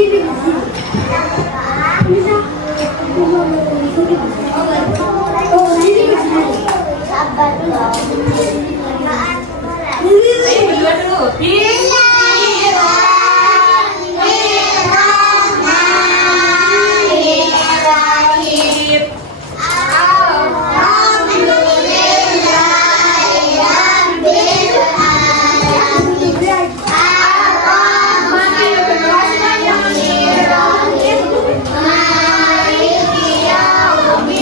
Bismillahirrahmanirrahim.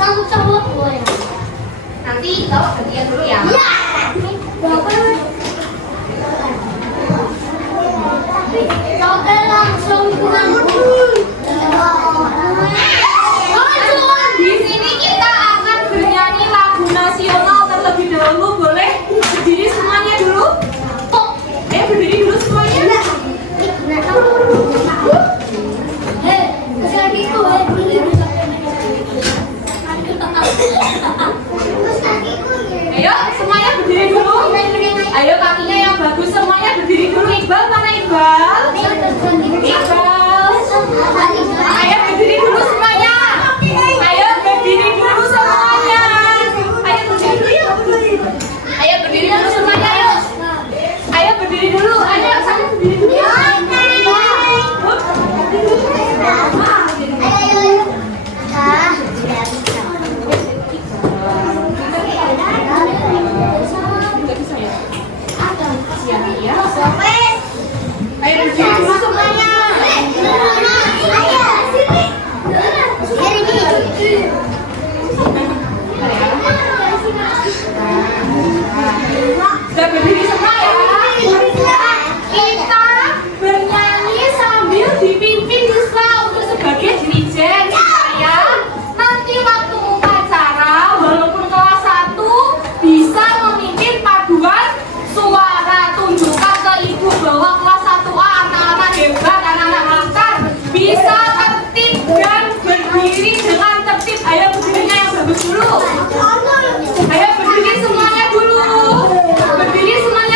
Satu cowok boleh. Nanti bawa bagian dulu ya. Iya. Oke, langsung Di sini kita akan bernyanyi lagu nasional terlebih dahulu. Boleh berdiri semuanya dulu? Berdiri dulu semuanya. Ayo semuanya berdiri dulu. Ayo kakinya yang bagus semuanya berdiri dulu. Iqbal mana Iqbal? Iqbal. Ayo berdiri dulu semuanya. Ayo berdiri dulu semuanya. Ayo berdiri dulu ya. Ayo berdiri dulu semuanya ayo. Ayo berdiri dulu. Ayo sana berdiri dulu ya. Ayo berdiri dulu semuanya. Sudah berdiri semua ya. Kita bernyanyi sambil dipimpin Yusra untuk sebagai dirijen supaya nanti waktu upacara walaupun kelas 1 bisa memimpin paduan suara. Tunjukkan ke ibu bahwa kelas 1A anak-anak hebat, anak-anak pintar, bisa tertib dan berdiri dengan tertib. Ayo berdirinya yang bagus dulu. Ayo berdiri semuanya dulu. Berdiri semuanya.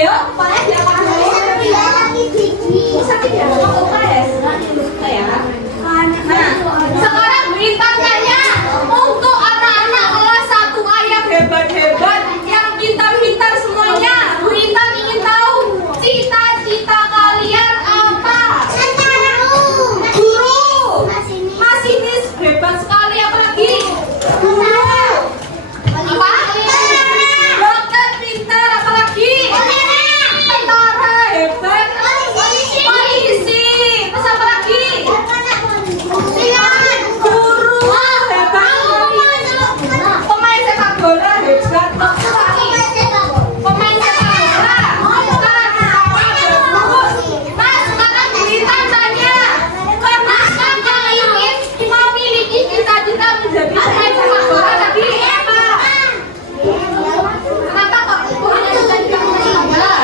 Ayo, kepala diangkat dulu. Sakit ya? Mau UKS? Ya. Nah, sekarang Bu Intan tanya, untuk anak-anak kelas 1A yang hebat-hebat, yang pintar-pintar semuanya, Bu Intan ingin tahu cita-cita kalian apa? Guru, masinis, hebat sekali. Apa lagi? Guru, apa? Dokter pintar. Apa lagi? Tentara hebat. Polisi. Terus apa lagi? Guru hebat. Pemain sepak bola hebat. Terus lagi? Pemain sepak bola. Mas, sekarang kita tanya, kenapa kalian ingin memiliki cita-cita menjadi pemain sepak bola tadi? Apa? Kenapa kok punya cita-cita pemain sepak bola?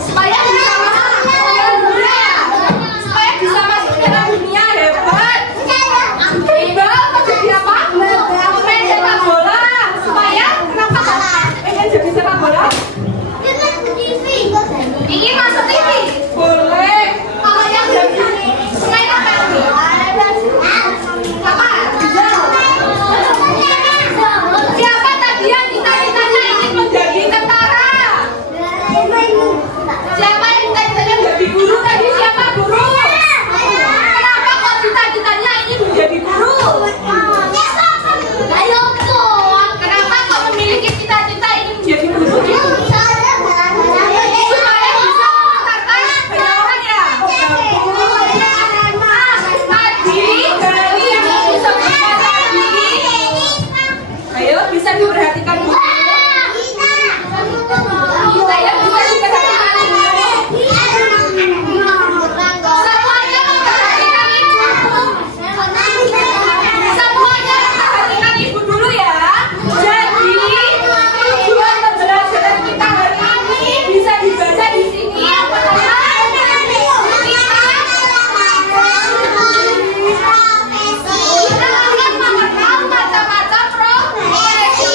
Supaya bisa masuk ke Piala Dunia. Supaya bisa masuk ke Piala Dunia hebat. Hebat mau jadi apa? Pemain sepak bola. Supaya kenapa kok pengen jadi sepak bola? Ingin masuk TV? Boleh. Kalau yang jadi pemain apa ini? Apa? Siapa tadi yang cita-citanya ingin menjadi tentara? Siapa yang cita-citanya menjadi guru tadi? Siapa guru? Kenapa kok cita-citanya ingin menjadi guru? Kenapa kok memiliki cita-cita ingin menjadi guru gitu? Supaya bisa mengantarkan banyak orang ya? Tadi dari yang disebutkan tadi, ayo bisa diperhatikan dulu. Saya bisa diperhatikan dulu. Semuanya memperhatikan ibu. Semuanya memperhatikan ibu dulu ya. Jadi tujuan pembelajaran kita hari ini bisa dibaca di sini. Apa kita akan mengenal macam-macam profesi.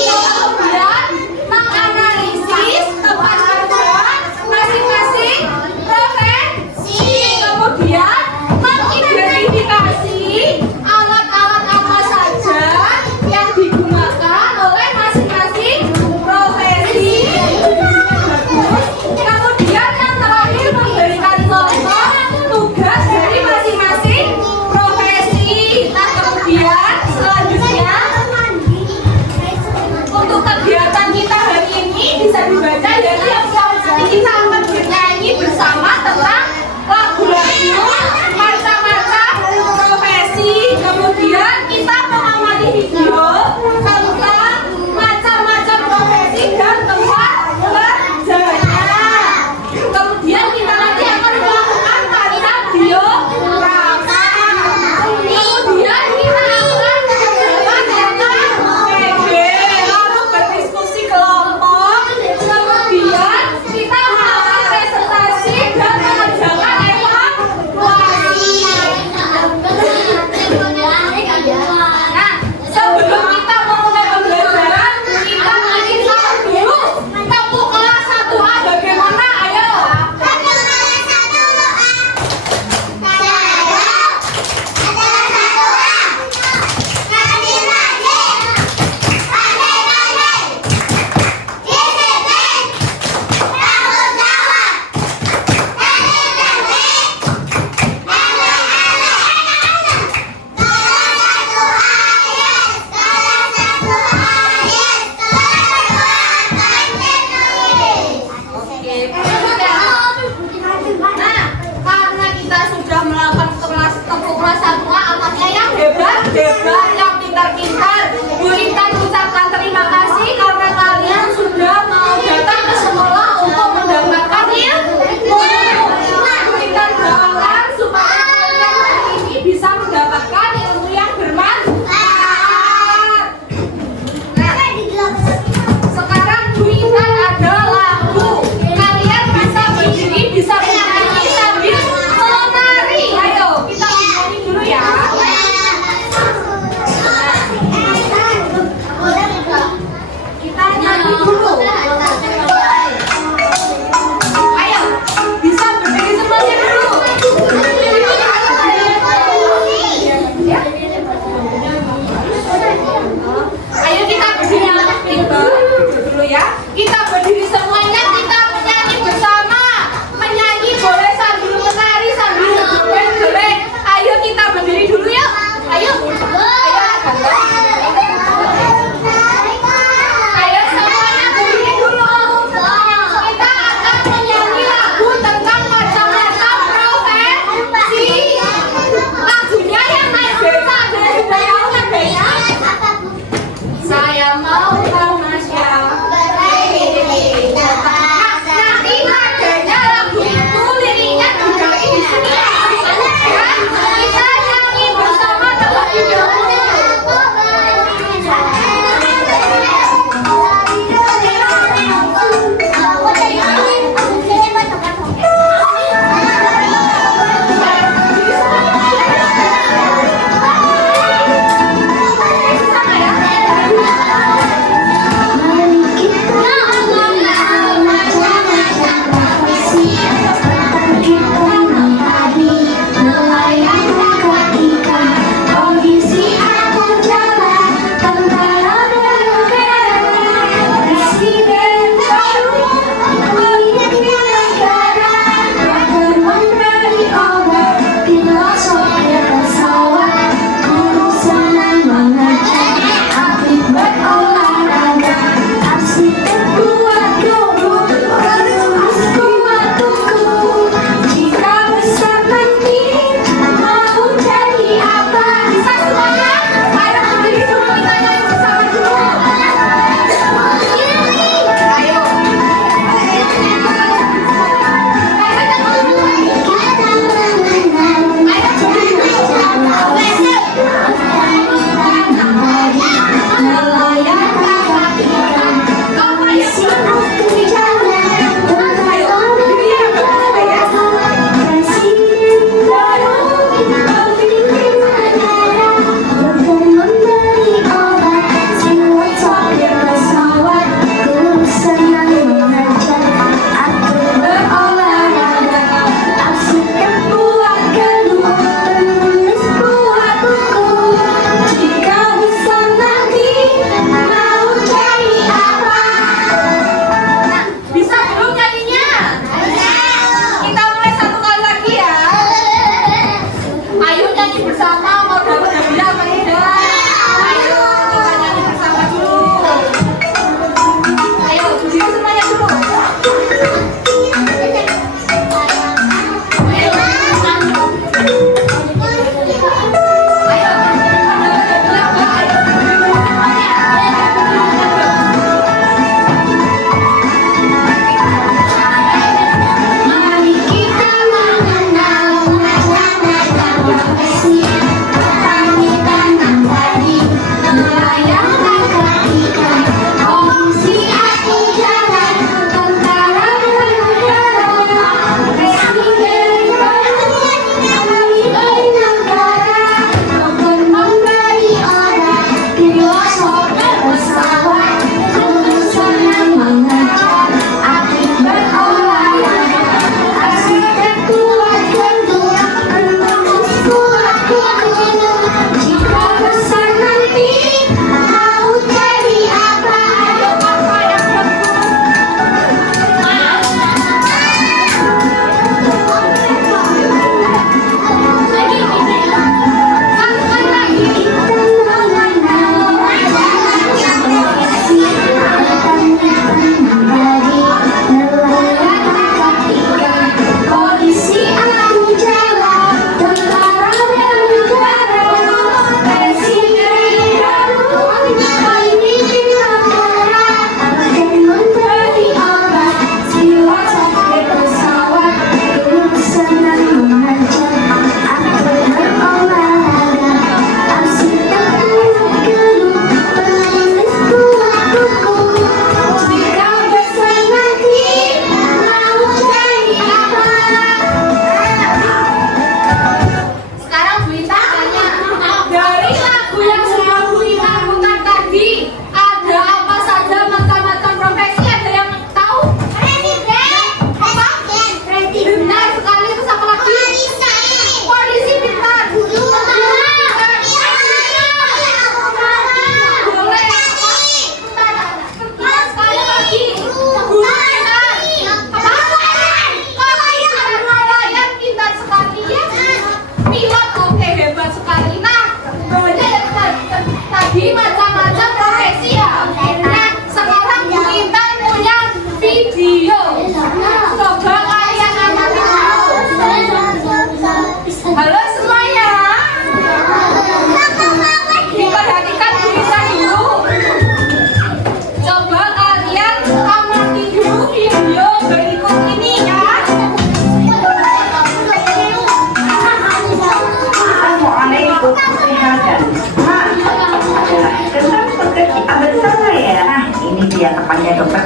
dia tempatnya dokter.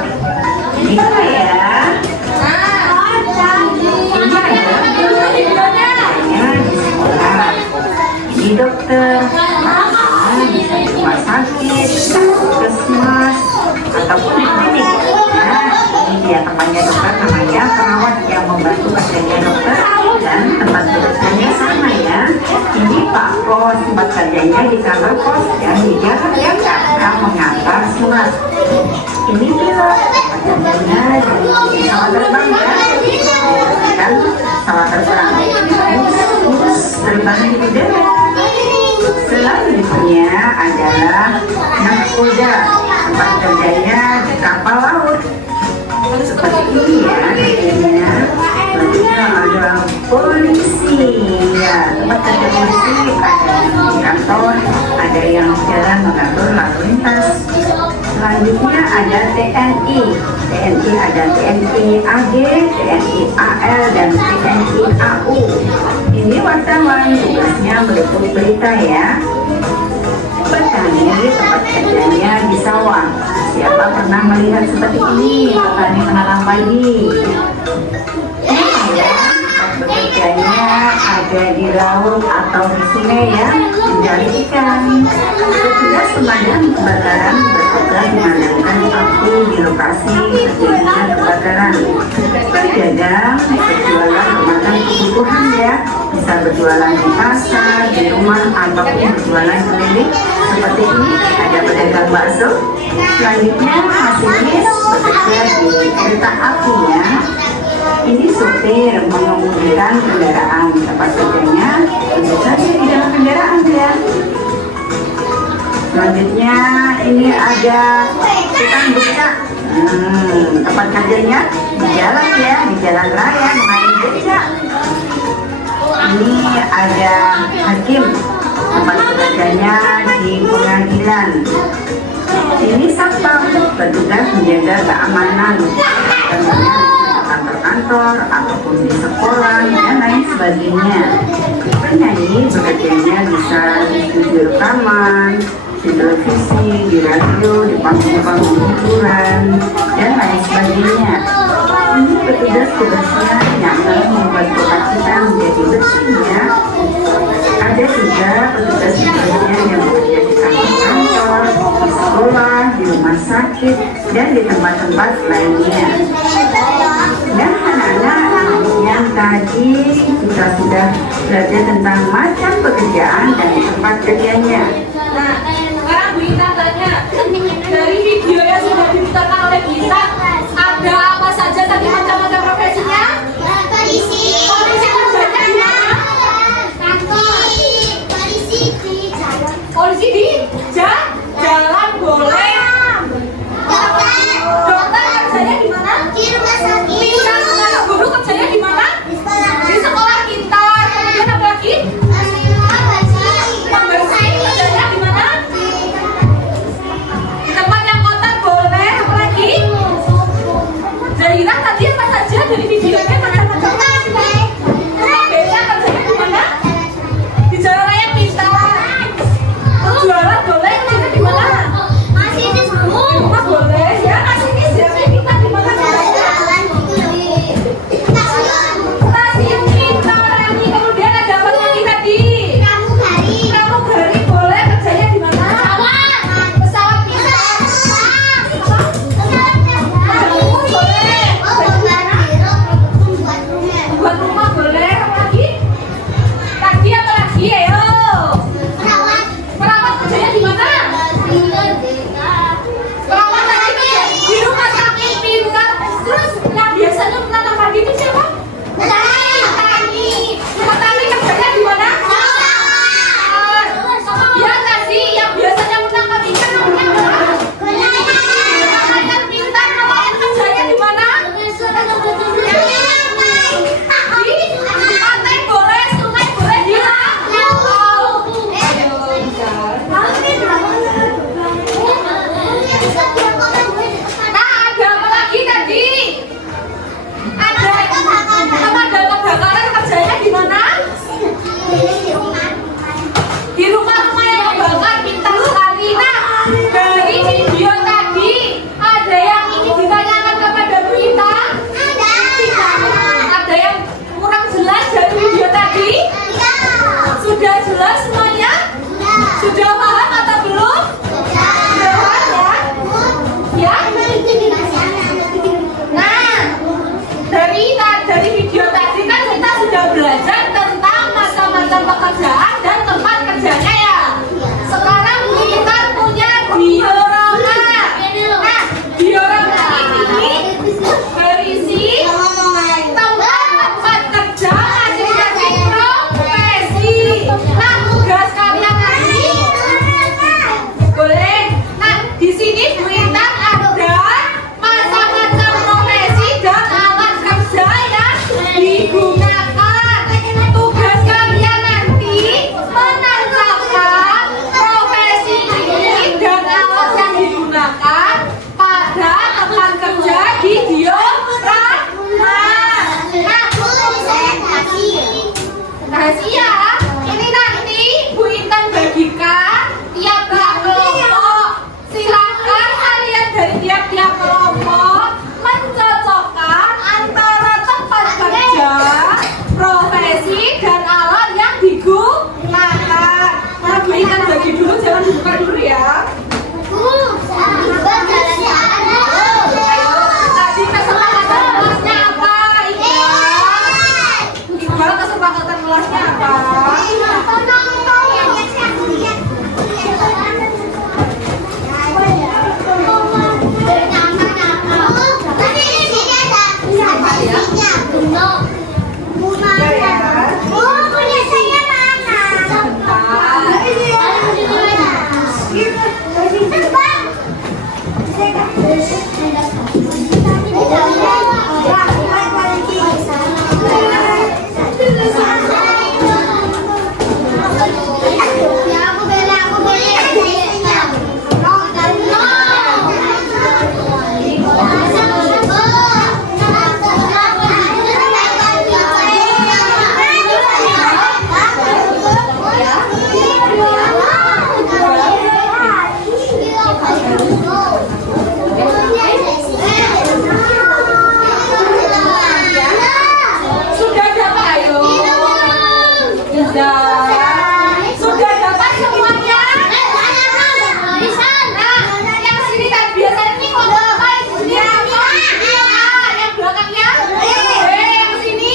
Ini apa ya? Ini adalah di sekolah. Ini dokter. Bisa di rumah sakit, puskesmas, ataupun di klinik. Nah, ini dia tempatnya dokter, namanya perawat yang membantu kerjanya dokter, dan tempat duduknya sama ya. Ini Pak Pos, tempat kerjanya di kantor pos, dan dia kerja akan mengantar surat. Ini pilot, kerjanya di pesawat terbang ya, dan pesawat terbang terbang di udara. Selanjutnya adalah nahkoda, tempat kerjanya di kapal laut. Seperti ini ya kerjanya. Selanjutnya ada polisi ya, tempat kerja polisi ada yang di kantor, ada yang jalan mengatur lalu lintas. Selanjutnya ada TNI. TNI ada TNI AG, TNI AL, dan TNI AU. Ini wartawan, tugasnya meliput berita ya. Petani, tempat kerjanya di sawah. Siapa pernah melihat seperti ini? Petani menanam padi. Ya, tempat bekerjanya ada di laut atau di sungai ya, mencari ikan. Petugas pemadam kebakaran bertugas memadamkan api di lokasi terjadinya kebakaran. Pedagang berjualan bermacam kebutuhan ya, bisa berjualan di pasar, di rumah, ataupun berjualan keliling. Seperti ini ada pedagang bakso. Selanjutnya masinis bekerja di kereta api ya. Ini sopir mengemudikan kendaraan, tempat kerjanya tentu saja di dalam kendaraan ya. Selanjutnya ini ada tukang beca, tempat kerjanya di jalan ya, di jalan raya main beca. Ini ada hakim, tempat kerjanya di pengadilan. Ini satpam, bertugas menjaga keamanan, tentunya kantor-kantor ataupun di sekolah dan lain sebagainya. Penyanyi bekerjanya bisa di studio rekaman, di televisi, di radio, di panggung-panggung hiburan, dan lain sebagainya. Ini petugas tugasnya yang akan membuat kota kita menjadi bersih ya. Ada juga petugas tugasnya yang bekerja di kantor, di sekolah, di rumah sakit, dan di tempat-tempat lainnya. Dan anak-anak, yang tadi kita sudah belajar tentang macam pekerjaan dan tempat kerjanya. Nah, sekarang Bu Intan tanya, dari video yang sudah diputarkan oleh kita, ada apa saja tadi macam-macam profesinya? Polisi. Polisi kerjanya di mana? Polisi di jalan. Polisi di jalan boleh. Dokter kerjanya di mana? Di rumah sakit. Pintar sekali. Guru kerjanya di mana? Di sekolah. Di sekolah pintar. Kemudian apa lagi? Pembersih kerjanya Sudah dapat ayo. Sudah dapat semuanya. Nah, yang sini kan biasanya nih kalau apa sini yang belakangnya yang sini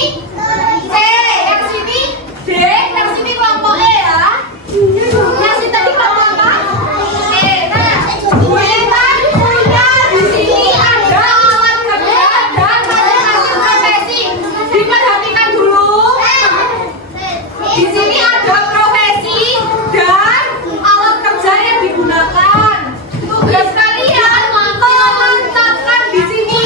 yang sini D, yang sini kelompok E ya. Yang sini tadi kelompok apa? E. Nah, kita punya di sini ada alat kerja dan masing-masing profesi. Diperhatikan dulu. Di sini ada profesi dan alat kerja yang digunakan. Tugas kalian menentukan di sini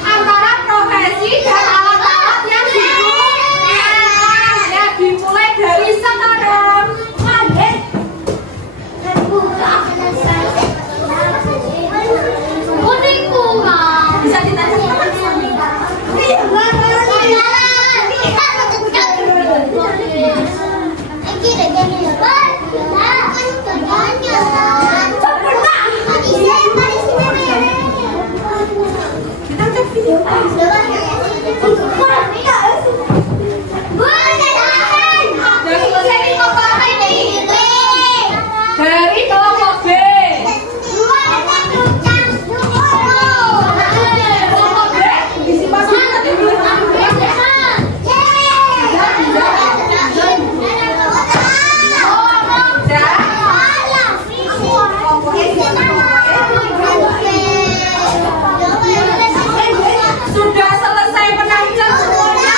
antara profesi dan alat-alat yang digunakan. Ya, dimulai dari sekarang. Bisa ditanya Dari selesai nih kelompok apa ini? Dari kelompok B. Kelompok B isi pasang nanti belum Sudah selesai mengajar semuanya?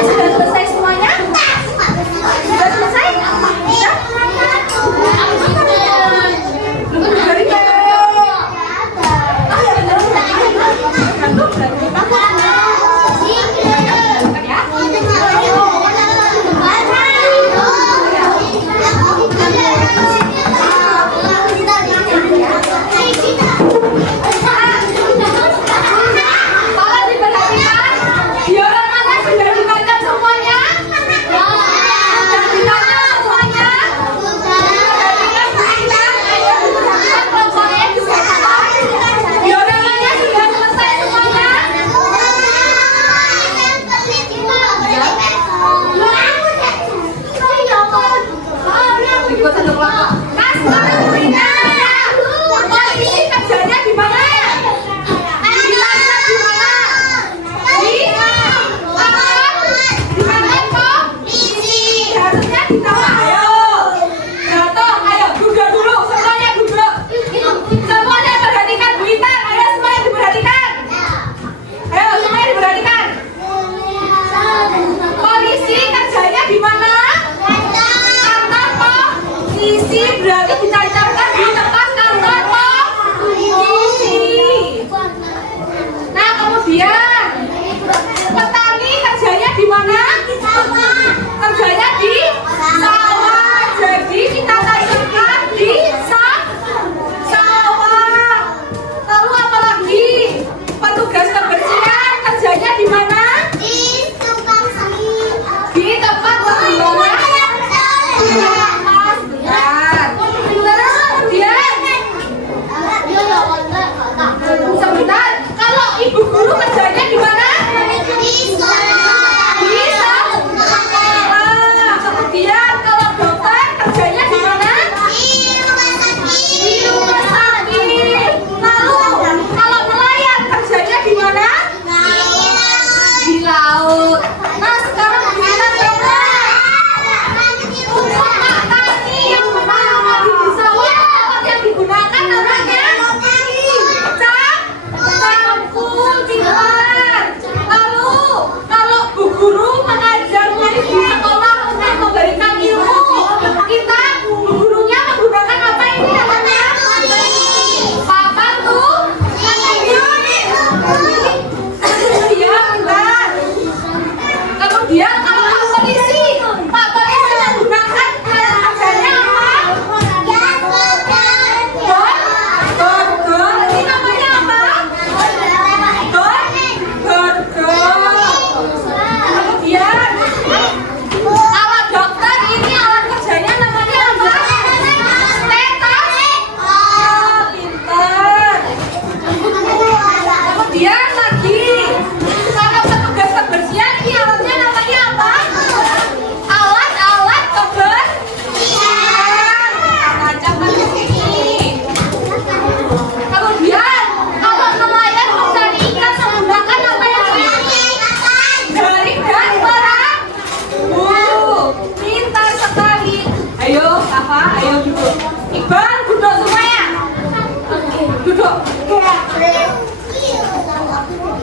Sudah selesai semuanya? Sudah selesai? Tolong diperhatikan. Biola mana sudah dibaca semuanya?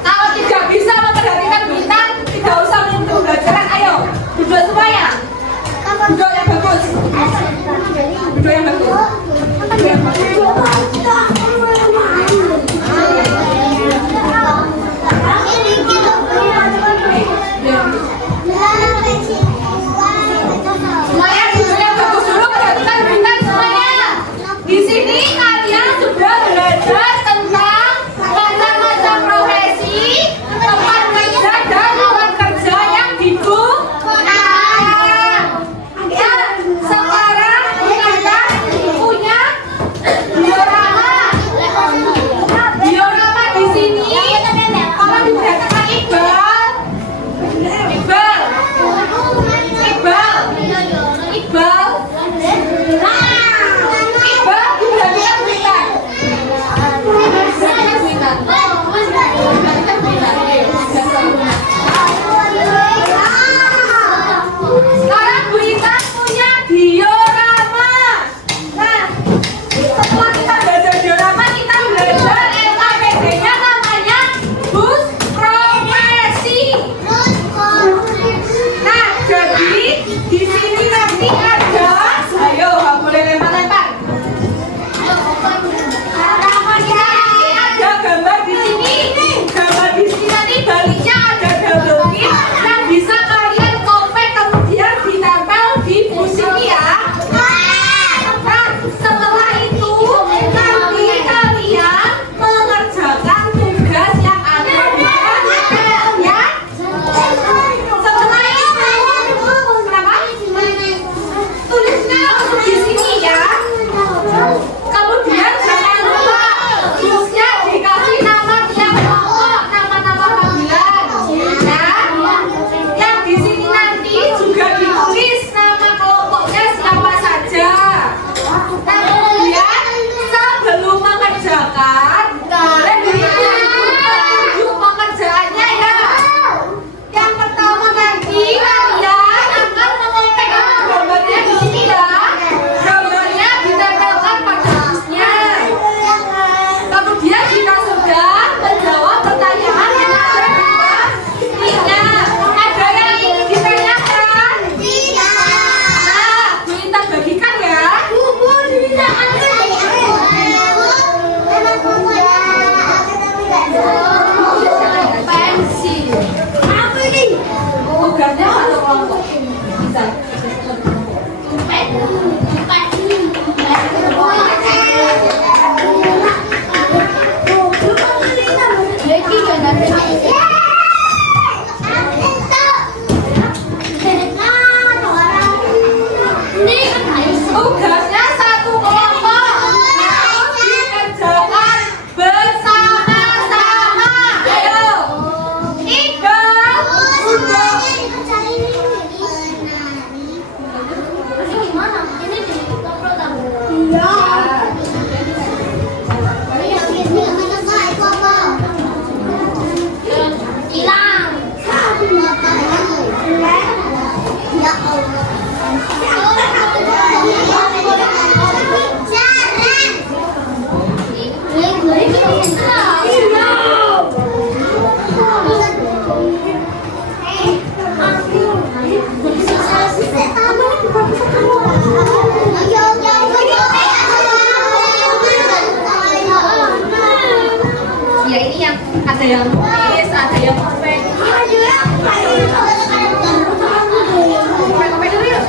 Kalau tidak bisa memperhatikan bintang, tidak usah mengikuti pembelajaran. Ayo, duduk semuanya. Duduk yang bagus. Duduk yang bagus. Duduk yang bagus. Semuanya duduk yang bagus dulu, perhatikan bintang semuanya. Di sini kalian sudah belajar tentang macam-macam profesi, tempat kerja dan lawan kerja yang digunakan. Ya, sekarang kita punya diorama. Diorama di sini kalau diperhatikan Iqbal, Iqbal, Iqbal, Iqbal. Iqbal diperhatikan bintang. Sekarang Bu Intan punya diorama. Nah, setelah kita belajar diorama, kita belajar LKPD-nya namanya bus profesi. Nah, jadi di sini nanti ada, ayo nggak boleh lempar-lempar. Nanti ada gambar di sini. Gambar di sini nanti baliknya ada double pin yang bisa kalian copy kemudian ditempel di musik ya. Nah, setelah itu nanti kalian mengerjakan tugas yang ada di tabel ya. Setelah itu, kenapa? Tulisnya untuk di sini ya. Kemudian jangan lupa busnya dikasih nama tiap kelompok, nama-nama panggilan. Nah, yang di sini nanti juga ditulis nama kelompoknya siapa saja. Nah, kemudian sebelum mengerjakan, kalian tunjuk pekerjaannya ya. Yang pertama nanti kalian akan mengotek gambarnya di sini ya. Gambarnya ditempelkan pada busnya. Kemudian jika sudah menjawab pertanyaan yang ada di pastinya. Ada yang ingin ditanyakan? Nah, Bu Intan bagikan ya. Pensil. Tugasnya satu kelompok. Bisa. Tugasnya satu kelompok. Harus dikerjakan bersama-sama. Ayo. Iqbal. Ya ini yang ada yang nulis, ada yang kopek. Kopek dulu yuk.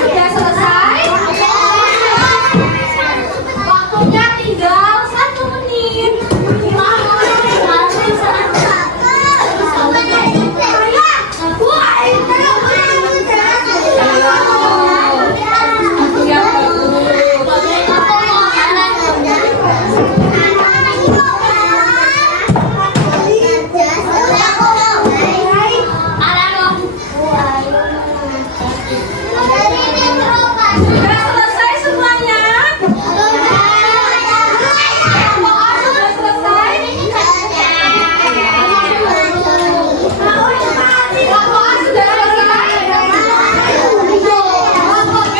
Sudah selesai? Waktunya tinggal 1 menit. Sudah selesai semuanya? Kelompok A sudah selesai? Kelompok A sudah selesai? Kelompok B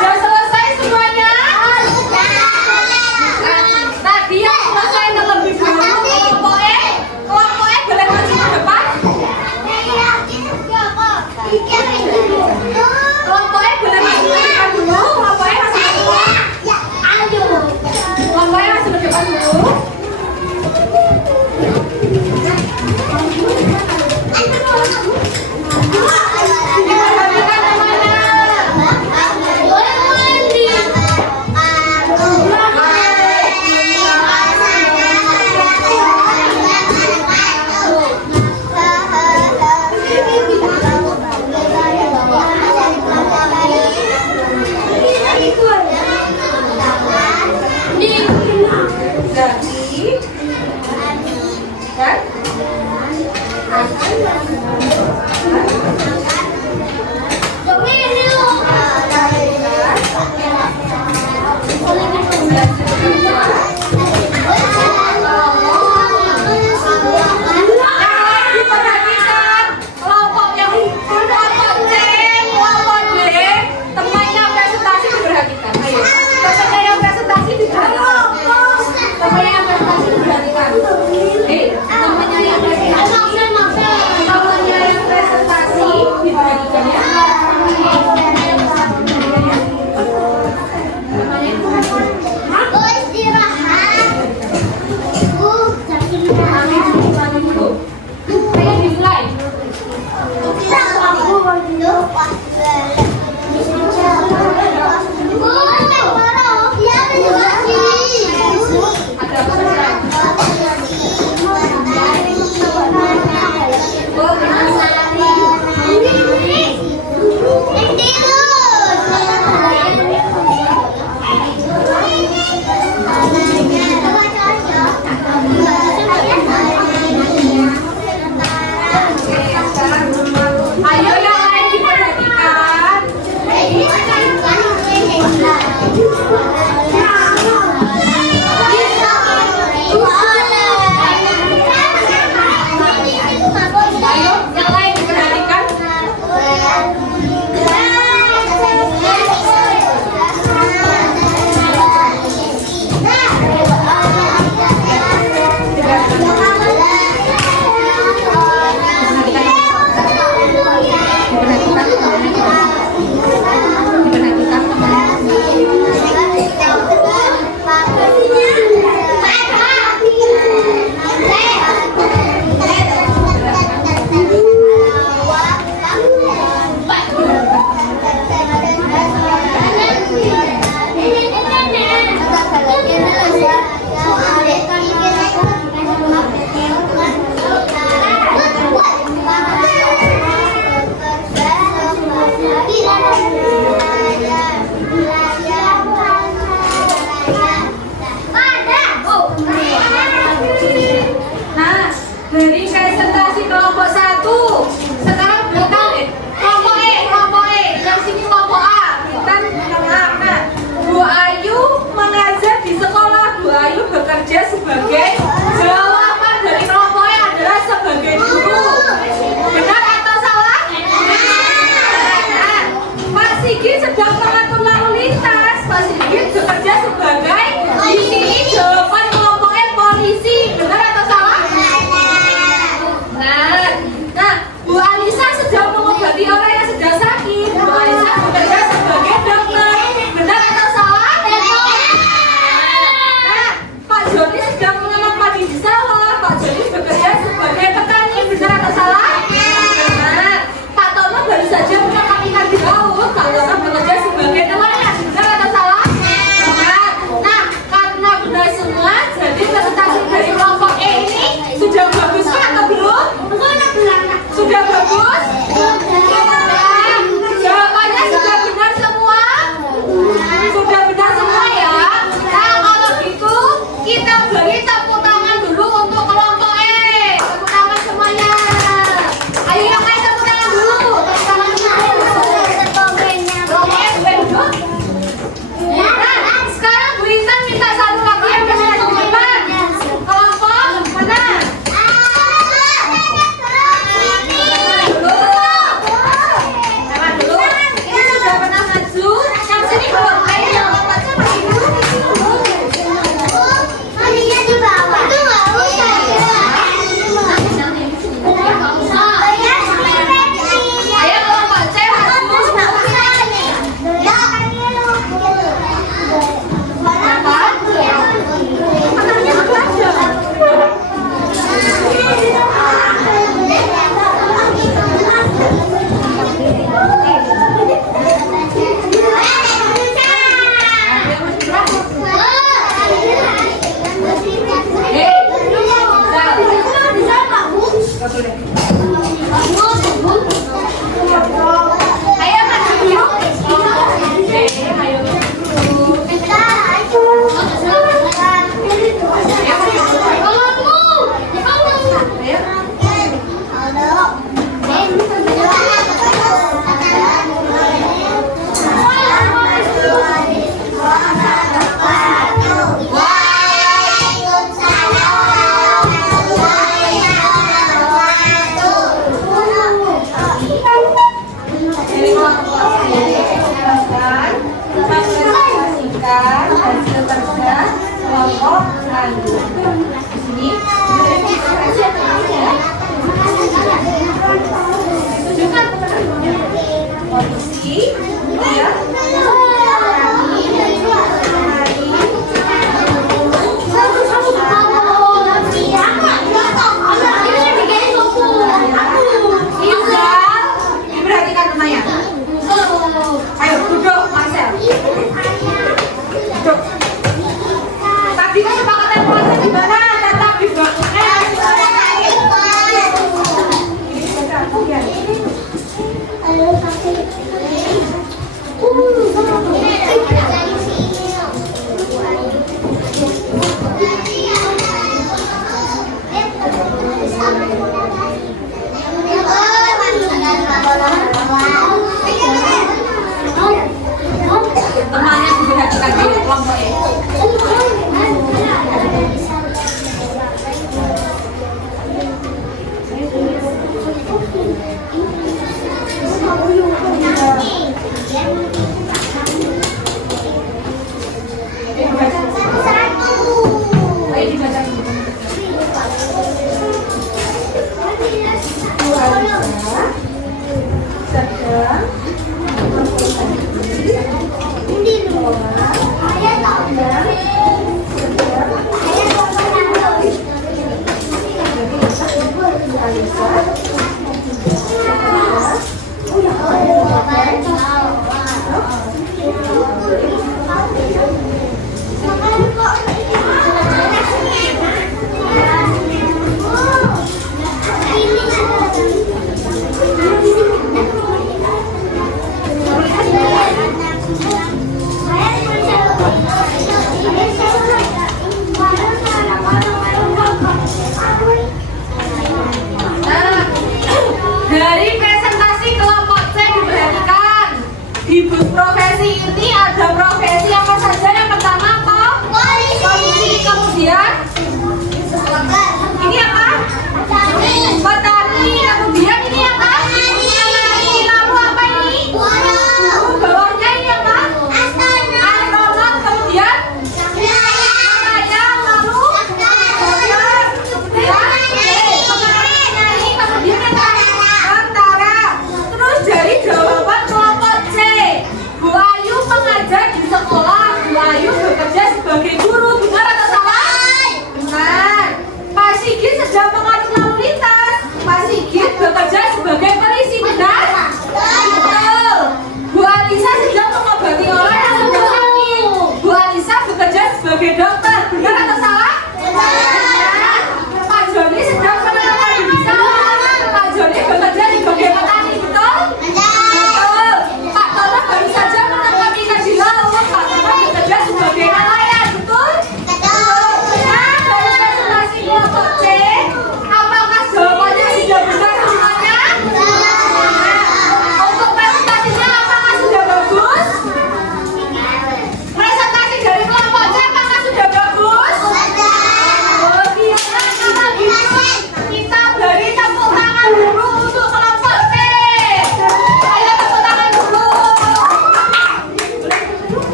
Sudah selesai semuanya? Tadi yang selesai terlebih dahulu kelompok E. Kelompok E boleh maju ke depan? Kelompok E boleh maju ke depan dulu? Kelompok E masih ke depan? Kelompok E masih ke depan dulu? Diperhatikan namanya. Diperhatikan kelompok yang kelompok C, kelompok D, temannya presentasi diperhatikan. Ayo, temannya yang presentasi diperhatikan. Temannya yang presentasi diperhatikan. Temannya yang presentasi Tunjukkan. Di sini. Tunjukkan. Posisi. Ya. Diperhatikan namanya. Ayo duduk Marcel. Duduk. Tadi kesepakatan Marcel di mana? Tetap di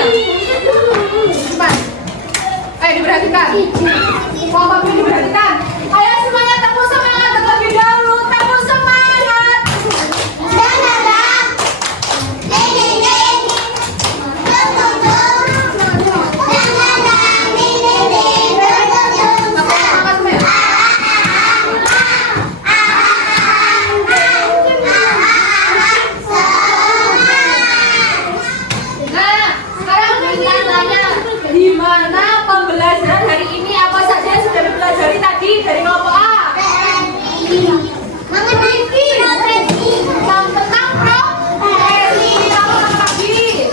semuanya. Cepat. Ayo diperhatikan. Bapak Ibu diperhatikan. Ayo semuanya tepuk semangat terlebih dahulu. Tepuk semangat. Nah, sekarang kita tanya, di mana pembelajaran hari ini apa saja yang sudah dipelajari tadi dari kelompok A? Mengenai yang tentang profesi, kamu lagi.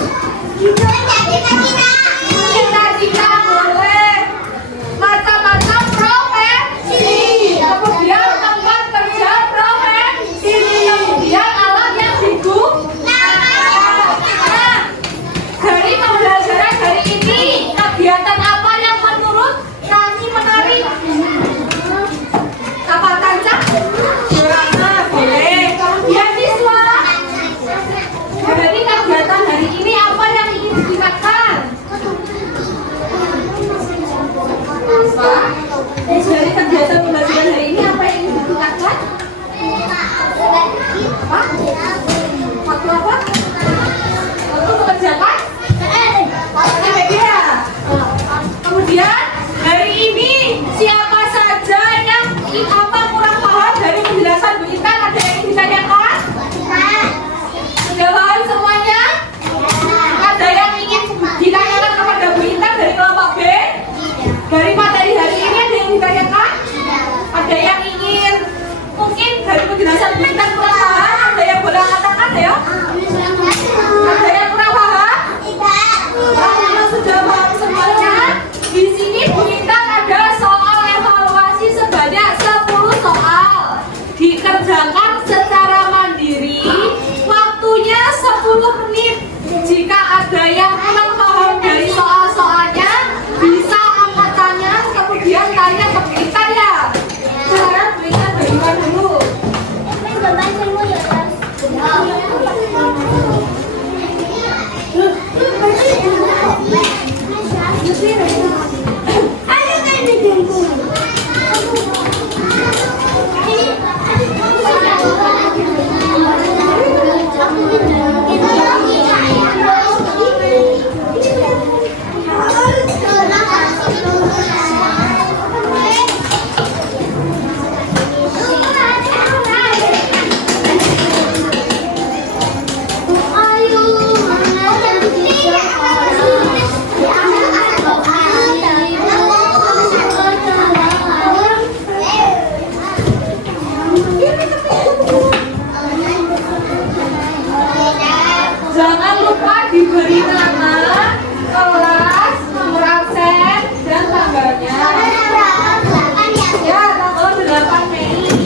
Cita-cita boleh, macam-macam profesi, kemudian tempat kerja profesi, kemudian alat yang digunakan. Nah, dari pembelajaran hari ini, kegiatan apa yang menurut kami menarik? Apa tancap? Berasa boleh. Kemudian siswa, dari kegiatan hari ini apa yang ingin ditingkatkan? Siswa, dari kegiatan pembelajaran hari ini apa yang ingin ditingkatkan? Apa? Waktu apa? Waktu mengerjakan? Media. Kemudian hari ini siapa saja yang kurang paham dari penjelasan Bu Intan, ada yang ingin ditanyakan? Sudah paham semuanya? Ada yang ingin ditanyakan kepada Bu Intan dari kelompok B? Dari materi hari ini ada yang ditanyakan? Ada yang ingin mungkin dari penjelasan Bu Intan kurang paham? Ada yang boleh katakan ya? Ada yang kurang paham? Kalau sudah paham semuanya, di sini Bu Intan ada soal evaluasi sebanyak 10 soal. Dikerjakan secara mandiri, waktunya 10 menit. Jika ada yang kurang paham dari soal-soalnya, bisa angkat tangan kemudian tanya ke Bu Intan ya. Sekarang Bu Intan berikan dulu. Jangan lupa diberi nama, kelas, nomor absen, dan tanggalnya. Ya, tanggal 8 Mei.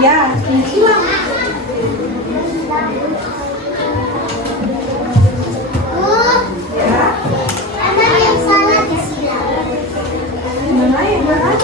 Ya, hilang. Ada yang salah di sini. Mana ya, Mbak?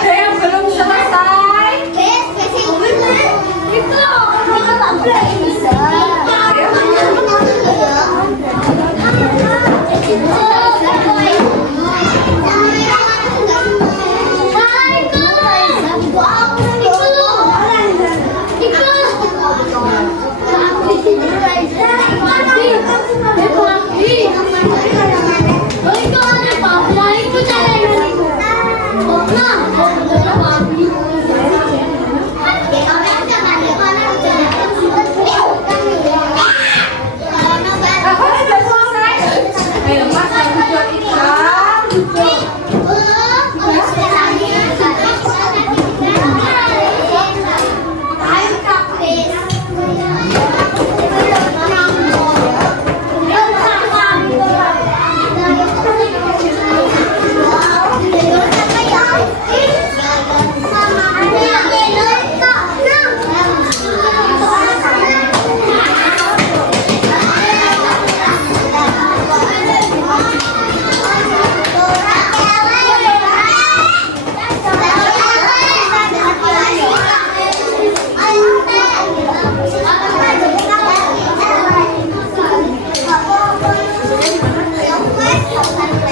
Ada yang belum selesai? Ayo Mas, yang duduk ikan, duduk.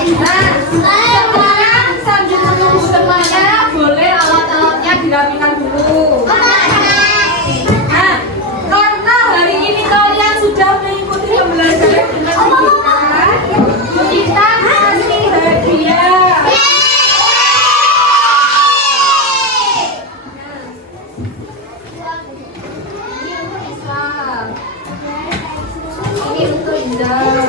Nah, sekarang sambil menunggu semuanya, boleh alat-alatnya dirapikan dulu. Nah, karena hari ini kalian sudah mengikuti pembelajaran dengan kita kasih hadiah. Ini untuk Indah.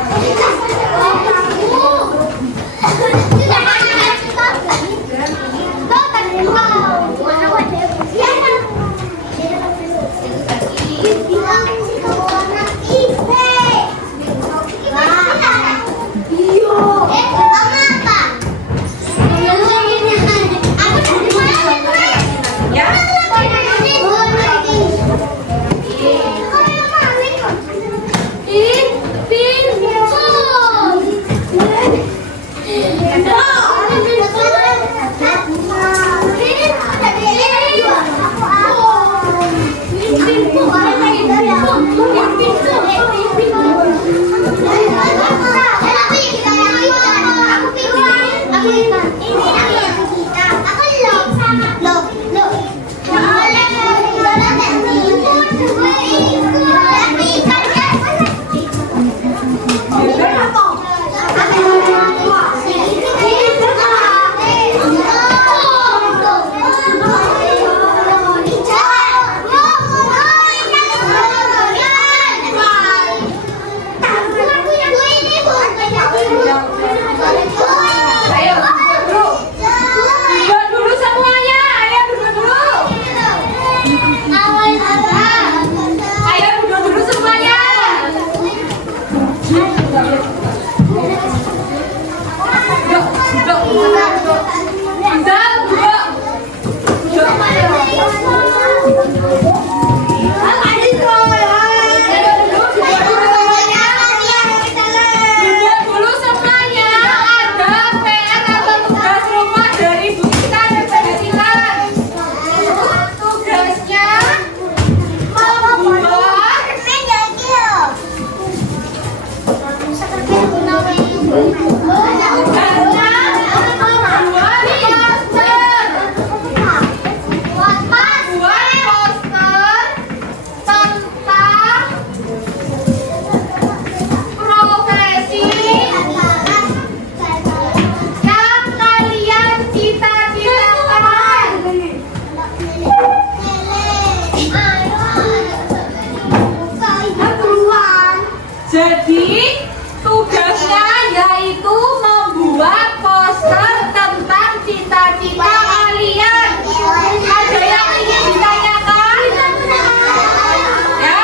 Jadi tugasnya yaitu membuat poster tentang cita-cita kalian. Ada yang ingin ditanyakan? Ya?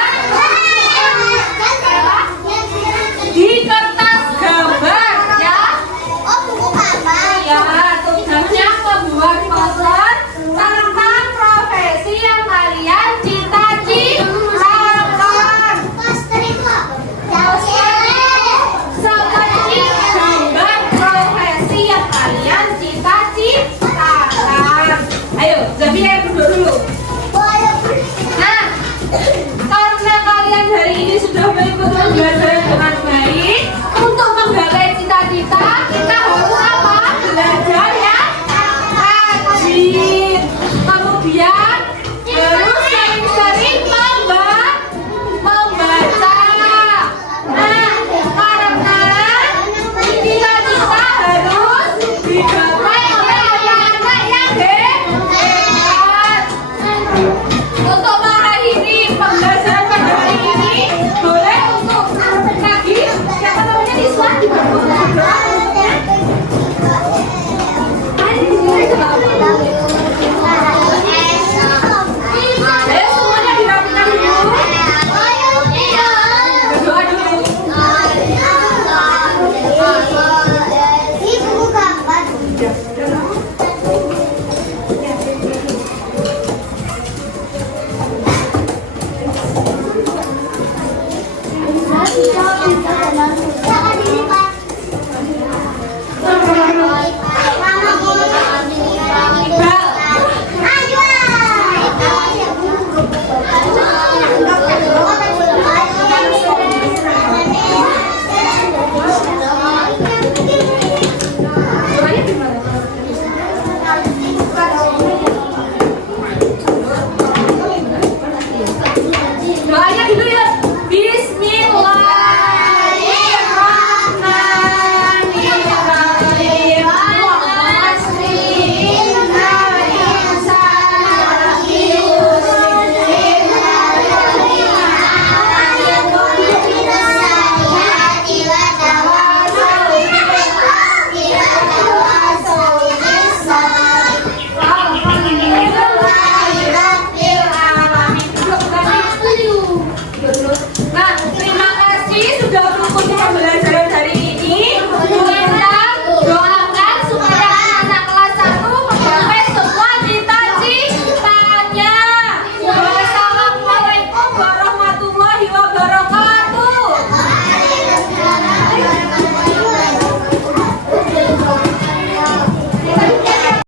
Di kertas gambar ya. Ya, tugasnya membuat poster tentang profesi yang kalian cita-citakan. Seperti gambar profesi yang kalian cita-citakan. Ayo, Zabi yang berdua dulu. Nah, karena kalian hari ini sudah mengikuti pembelajaran dengan baik, untuk menggapai cita-cita kita harus apa? Belajar ya, rajin. Kemudian harus sering-sering membaca. Nah, karena cita-cita harus digapai oleh anak-anak yang hebat. Untuk mengakhiri pembelajaran pada hari ini, boleh untuk lagi siapa namanya Iswan di Ayo semuanya dirapikan dulu. Berdoa dulu. Doanya dulu